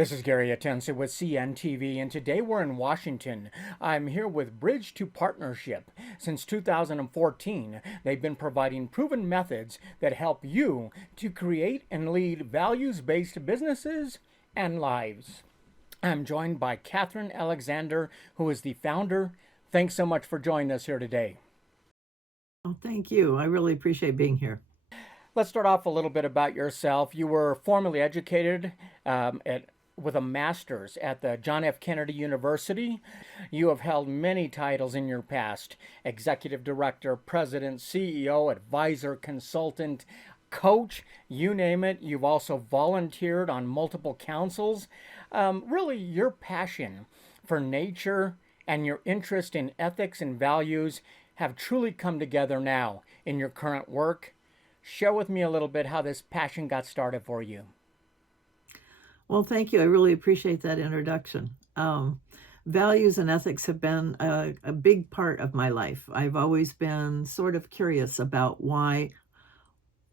This is Gary Atensi with CNTV, and today we're in Washington. I'm here with Bridge to Partnership. Since 2014, they've been providing proven methods that help you to create and lead values-based businesses and lives. I'm joined by Kathryn Alexander, who is the founder. Thanks so much for joining us here today. Oh, thank you. I really appreciate being here. Let's start off a little bit about yourself. You were formally educated with a master's at the John F. Kennedy University. You have held many titles in your past: executive director, president, CEO, advisor, consultant, coach, you name it. You've also volunteered on multiple councils. Really, your passion for nature and your interest in ethics and values have truly come together now in your current work. Share with me a little bit how this passion got started for you. Well, thank you. I really appreciate that introduction. Values and ethics have been a big part of my life. I've always been sort of curious about why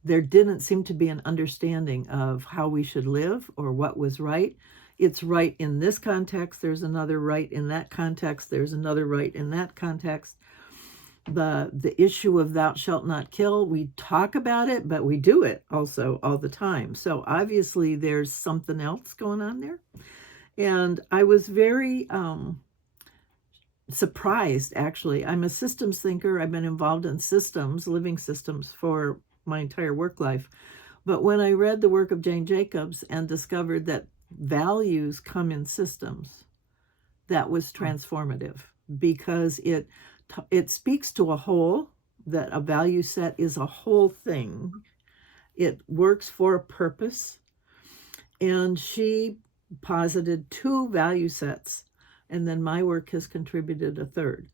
there didn't seem to be an understanding of how we should live or what was right. It's right in this context. There's another right in that context. There's another right in that context. The issue of thou shalt not kill, we talk about it, but we do it also all the time. So obviously there's something else going on there. And I was very surprised, actually. I'm a systems thinker. I've been involved in systems, living systems, for my entire work life. But when I read the work of Jane Jacobs and discovered that values come in systems, that was transformative, because it speaks to a whole, that a value set is a whole thing. It works for a purpose. And she posited two value sets, and then my work has contributed a third.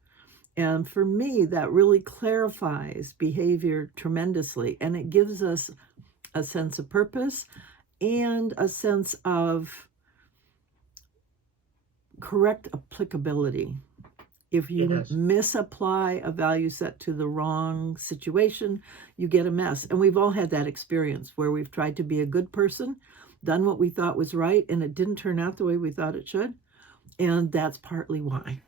And for me, that really clarifies behavior tremendously, and it gives us a sense of purpose and a sense of correct applicability. If you misapply a value set to the wrong situation, you get a mess. And we've all had that experience where we've tried to be a good person, done what we thought was right, and it didn't turn out the way we thought it should. And that's partly why.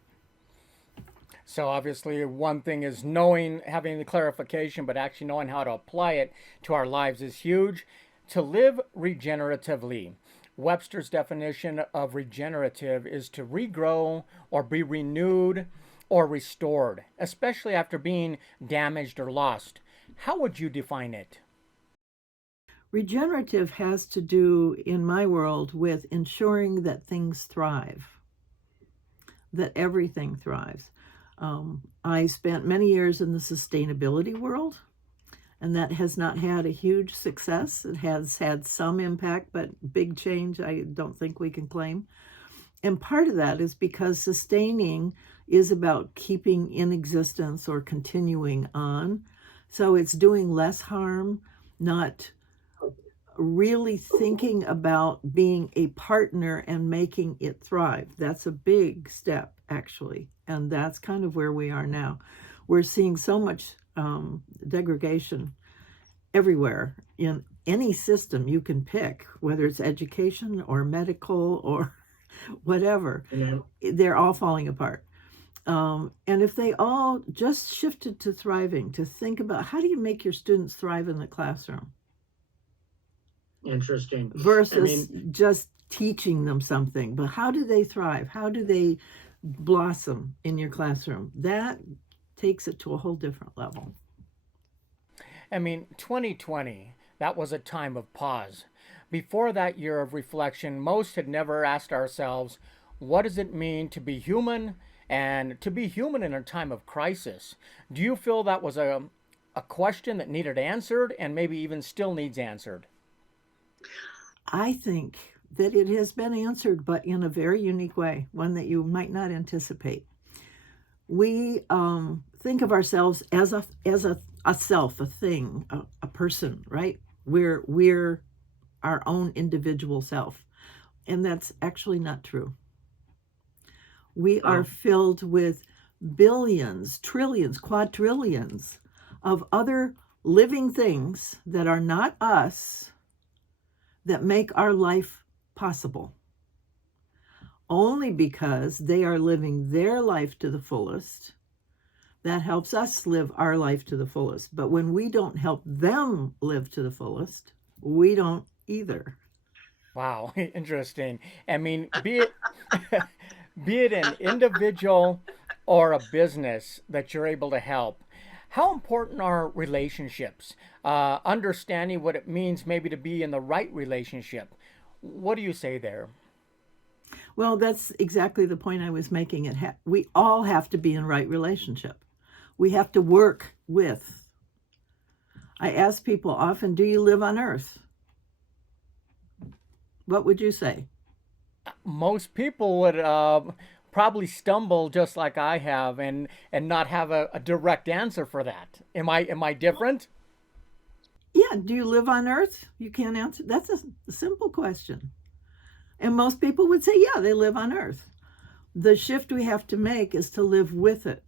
So obviously one thing is knowing, having the clarification, but actually knowing how to apply it to our lives is huge. To live regeneratively. Webster's definition of regenerative is to regrow or be renewed or restored, especially after being damaged or lost. How would you define it? Regenerative has to do, in my world, with ensuring that things thrive, that everything thrives. I spent many years in the sustainability world, and that has not had a huge success. It has had some impact, but big change I don't think we can claim. And part of that is because sustaining is about keeping in existence or continuing on. So it's doing less harm, not really thinking about being a partner and making it thrive. That's a big step, actually. And that's kind of where we are now. We're seeing so much degradation everywhere in any system you can pick, whether it's education or medical or whatever. Yeah. They're all falling apart. And if they all just shifted to thriving, to think about how do you make your students thrive in the classroom? Interesting. Versus just teaching them something, but how do they thrive? How do they blossom in your classroom? That takes it to a whole different level. 2020, that was a time of pause. Before that year of reflection, most had never asked ourselves, what does it mean to be human, and to be human in a time of crisis? Do you feel that was a question that needed answered and maybe even still needs answered? I think that it has been answered, but in a very unique way, one that you might not anticipate. We think of ourselves as a self, a thing, a person, right? We're our own individual self. And that's actually not true. We are filled with billions, trillions, quadrillions of other living things that are not us, that make our life possible. only because they are living their life to the fullest. That helps us live our life to the fullest. But when we don't help them live to the fullest, we don't either. Wow, interesting. I mean, be it be it an individual or a business that you're able to help, how important are relationships? Understanding what it means maybe to be in the right relationship. What do you say there? Well, that's exactly the point I was making. We all have to be in right relationship. We have to work with. I ask people often, do you live on earth? What would you say? Most people would probably stumble just like I have and not have a direct answer for that. Am I different? Yeah, do you live on earth? You can't answer. That's a simple question. And most people would say, yeah, they live on earth. The shift we have to make is to live with it.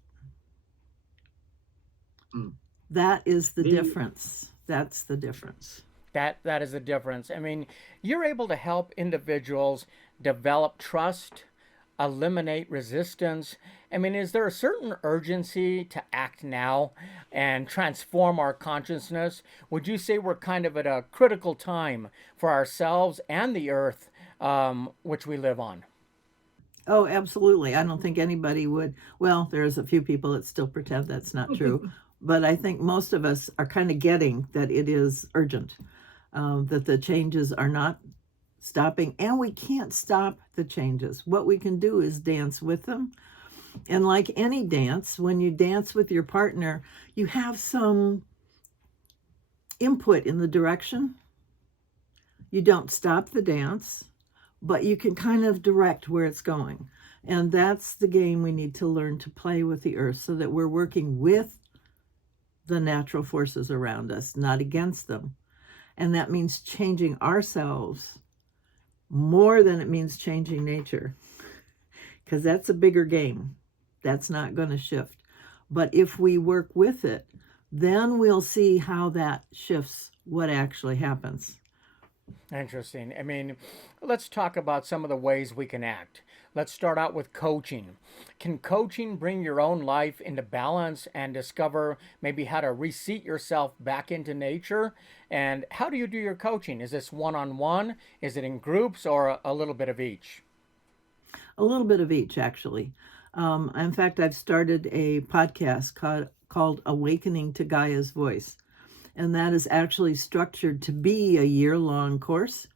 Mm. That is the The difference. That's the difference. That is the difference. I mean, you're able to help individuals develop trust, eliminate resistance. I mean, is there a certain urgency to act now and transform our consciousness? Would you say we're kind of at a critical time for ourselves and the earth which we live on? Oh, absolutely. I don't think anybody would. Well, there's a few people that still pretend that's not true. But I think most of us are kind of getting that it is urgent, that the changes are not stopping, and we can't stop the changes. What we can do is dance with them. And like any dance, when you dance with your partner, you have some input in the direction. You don't stop the dance, but you can kind of direct where it's going. And that's the game we need to learn to play with the earth so that we're working with the natural forces around us, not against them. And that means changing ourselves more than it means changing nature, because that's a bigger game. That's not going to shift. But if we work with it, then we'll see how that shifts what actually happens. Interesting. I mean, let's talk about some of the ways we can act. Let's start out with coaching. Can coaching bring your own life into balance and discover maybe how to reseat yourself back into nature? And how do you do your coaching? Is this one on one? Is it in groups or a little bit of each? A little bit of each, actually. In fact, I've started a podcast called Awakening to Gaia's Voice. And that is actually structured to be a year-long course.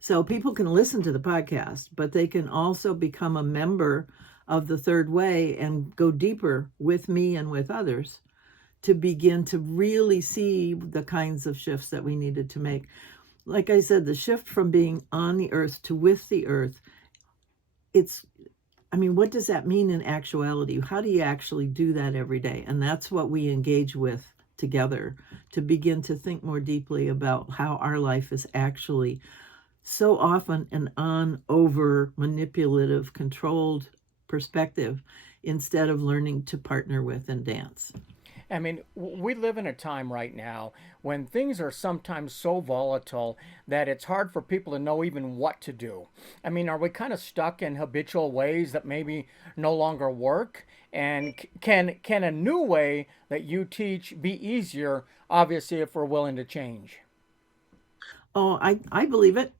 So people can listen to the podcast, but they can also become a member of the Third Way and go deeper with me and with others to begin to really see the kinds of shifts that we needed to make. Like I said, the shift from being on the earth to with the earth, what does that mean in actuality? How do you actually do that every day? And that's what we engage with together, to begin to think more deeply about how our life is actually so often an on, over, manipulative, controlled perspective instead of learning to partner with and dance. I mean, we live in a time right now when things are sometimes so volatile that it's hard for people to know even what to do. I mean, are we kind of stuck in habitual ways that maybe no longer work? And can a new way that you teach be easier, obviously, if we're willing to change? Oh, I believe it.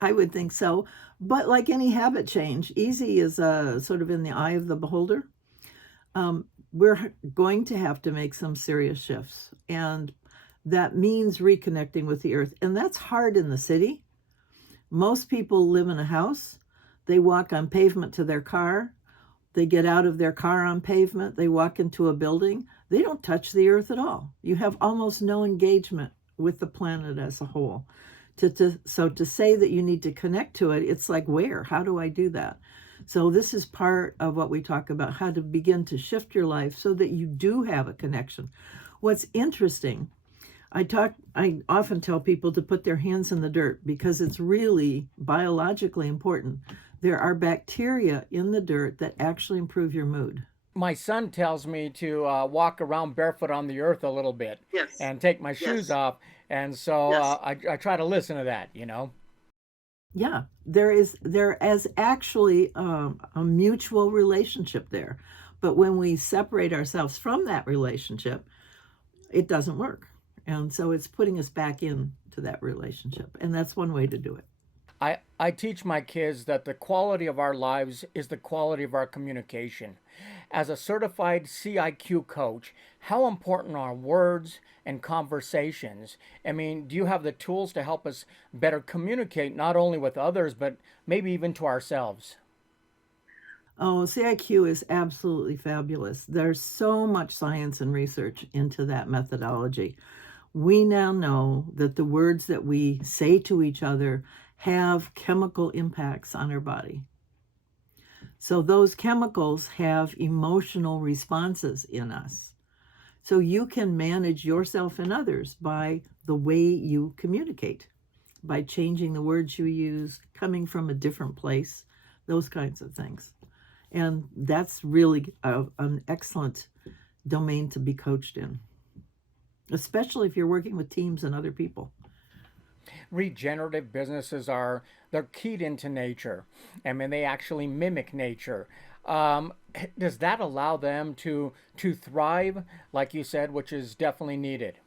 I would think so. But like any habit change, easy is sort of in the eye of the beholder. We're going to have to make some serious shifts. And that means reconnecting with the earth. And that's hard in the city. Most people live in a house. They walk on pavement to their car. They get out of their car on pavement. They walk into a building. They don't touch the earth at all. You have almost no engagement with the planet as a whole. So to say that you need to connect to it, it's like, where? How do I do that? So this is part of what we talk about, how to begin to shift your life so that you do have a connection. What's interesting, I often tell people to put their hands in the dirt because it's really biologically important. There are bacteria in the dirt that actually improve your mood. My son tells me to walk around barefoot on the earth a little bit Yes. and take my shoes Yes. off. And so Yes. I try to listen to that, you know. Yeah, there is actually a mutual relationship there. But when we separate ourselves from that relationship, it doesn't work. And so it's putting us back into that relationship. And that's one way to do it. I teach my kids that the quality of our lives is the quality of our communication. As a certified CIQ coach, how important are words and conversations? I mean, do you have the tools to help us better communicate not only with others, but maybe even to ourselves? Oh, CIQ is absolutely fabulous. There's so much science and research into that methodology. We now know that the words that we say to each other have chemical impacts on our body. So those chemicals have emotional responses in us. So you can manage yourself and others by the way you communicate, by changing the words you use, coming from a different place, those kinds of things. And that's really an excellent domain to be coached in, especially if you're working with teams and other people. Regenerative businesses are they're keyed into nature. I mean, they actually mimic nature. Um, does that allow them to thrive, like you said, which is definitely needed?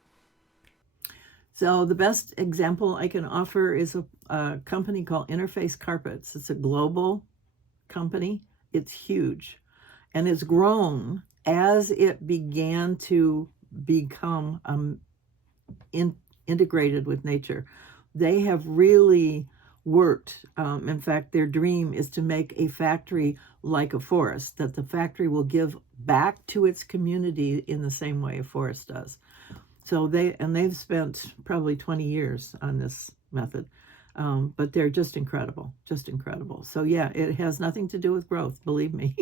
So the best example I can offer is a company called Interface Carpets. It's a global company. It's huge, and it's grown as it began to become integrated with nature. They have really worked. In fact, their dream is to make a factory like a forest, that the factory will give back to its community in the same way a forest does. So they've spent probably 20 years on this method. But they're just incredible, just incredible. So yeah, it has nothing to do with growth, believe me.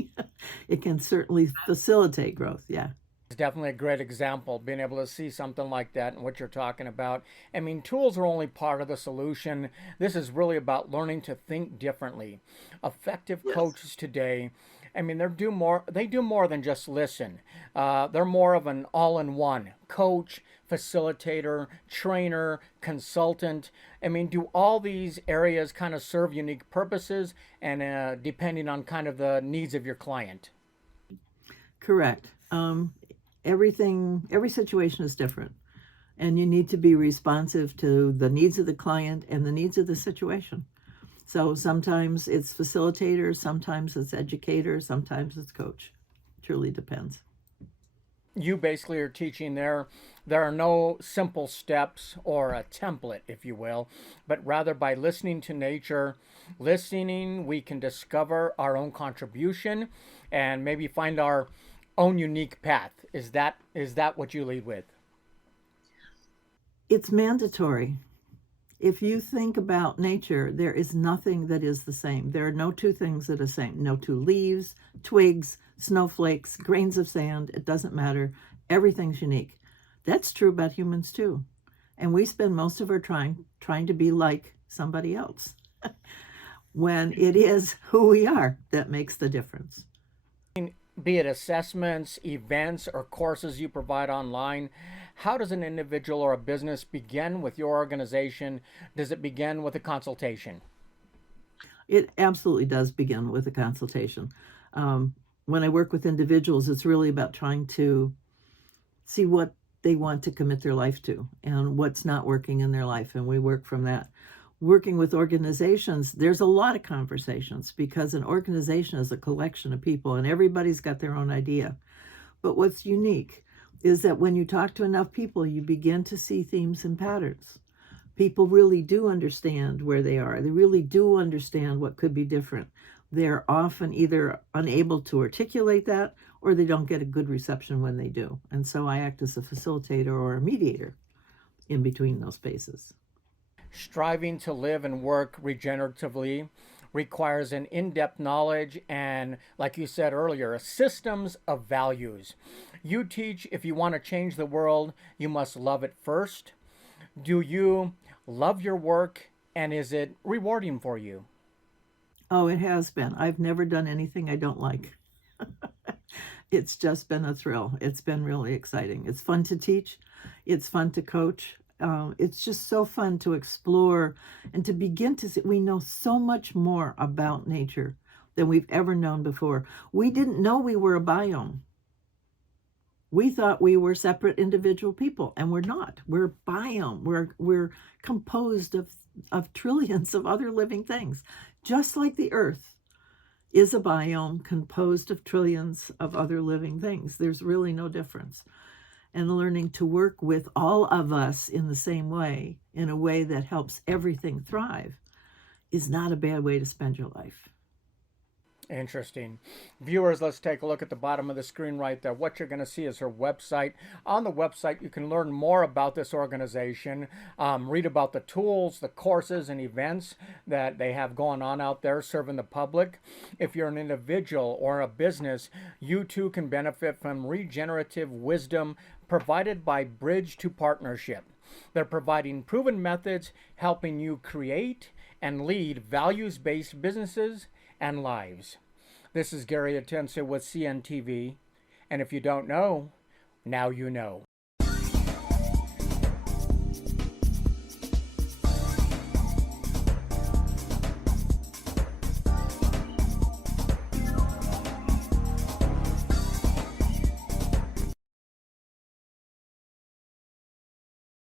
It can certainly facilitate growth. Yeah. It's definitely a great example, being able to see something like that and what you're talking about. I mean, tools are only part of the solution. This is really about learning to think differently. Effective Yes. coaches today, I mean, they do more than just listen. They're more of an all-in-one coach, facilitator, trainer, consultant. I mean, do all these areas kind of serve unique purposes and depending on kind of the needs of your client? Correct. Every situation is different, and you need to be responsive to the needs of the client and the needs of the situation. So sometimes it's facilitator, sometimes it's educator, sometimes it's coach. Truly depends. You basically are teaching there are no simple steps or a template, if you will, but rather by listening to nature, listening, we can discover our own contribution and maybe find our own unique path. Is that what you lead with? It's mandatory. If you think about nature, there is nothing that is the same. There are no two things that are the same. No two leaves, twigs, snowflakes, grains of sand. It doesn't matter. Everything's unique. That's true about humans too. And we spend most of our time trying to be like somebody else when it is who we are that makes the difference. Be it assessments, events, or courses you provide online, how does an individual or a business begin with your organization? Does it begin with a consultation? It absolutely does begin with a consultation. When I work with individuals, it's really about trying to see what they want to commit their life to and what's not working in their life, and we work from that. Working with organizations, there's a lot of conversations because an organization is a collection of people and everybody's got their own idea. But what's unique is that when you talk to enough people, you begin to see themes and patterns. People really do understand where they are. They really do understand what could be different. They're often either unable to articulate that or they don't get a good reception when they do. And so I act as a facilitator or a mediator in between those spaces. Striving to live and work regeneratively requires an in depth knowledge and, like you said earlier, systems of values. You teach if you want to change the world, you must love it first. Do you love your work and is it rewarding for you? Oh, it has been. I've never done anything I don't like. It's just been a thrill. It's been really exciting. It's fun to teach. It's fun to coach. it's just so fun to explore and to begin to see. We know so much more about nature than we've ever known before. We didn't know we were a biome. We thought we were separate individual people, and we're not. We're a biome. We're composed of trillions of other living things, just like the Earth is a biome composed of trillions of other living things. There's really no difference. And learning to work with all of us in the same way, in a way that helps everything thrive, is not a bad way to spend your life. Interesting. Viewers, let's take a look at the bottom of the screen right there. What you're going to see is her website. On the website, you can learn more about this organization, read about the tools, the courses, and events that they have going on out there serving the public. If you're an individual or a business, you too can benefit from regenerative wisdom provided by Bridge to Partnership. They're providing proven methods helping you create and lead values-based businesses and lives. This is Gary Atensa with CNTV, and if you don't know, now you know.